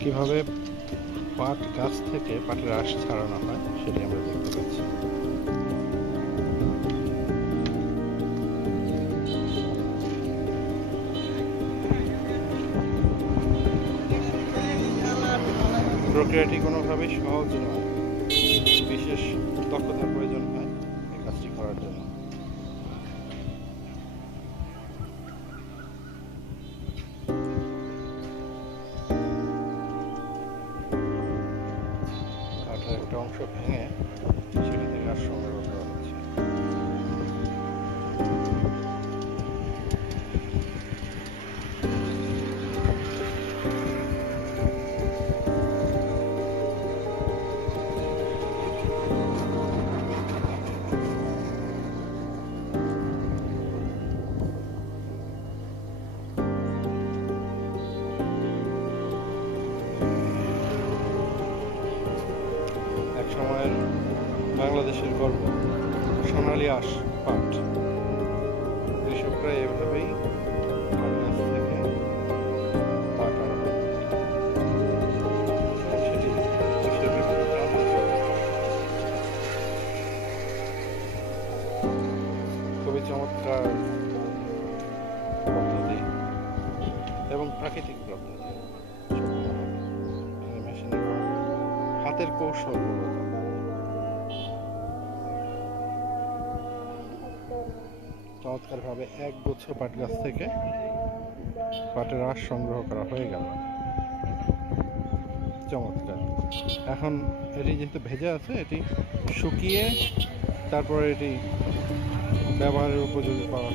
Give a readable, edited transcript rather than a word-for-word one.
কিভাবে পাট গাছ থেকে পাটের আঁশ ছাড়ানো হয় সেটি আমরা দেখতে পাচ্ছি। প্রক্রিয়াটি কোনোভাবেই সহজ নয়, বিশেষ দক্ষতার প্রয়োজন হয় এই কাজটি করার জন্য। কাঠের একটা অংশ ভেঙে সেখান থেকে আঁশ সংগ্রহ করা হচ্ছে। এক সময়ের বাংলাদেশের গর্ব সোনালী আঁশ পাট, কৃষকরা এভাবেই পাট গাছ থেকে পাট আরম্ভ সেটি বিশ্বের বিভিন্ন প্রান্তে চলে। খুবই চমৎকার পদ্ধতি এবং প্রাকৃতিক পদ্ধতি, মেশিনে হাতের কৌশল মূলত। চমৎকারভাবে এক গুচ্ছ পাট গাছ থেকে পাটের আঁশ সংগ্রহ করা হয়ে গেল। চমৎকার। এখন এটি যেহেতু ভেজে আছে, এটি শুকিয়ে তারপরে এটি ব্যবহারের উপযোগী করা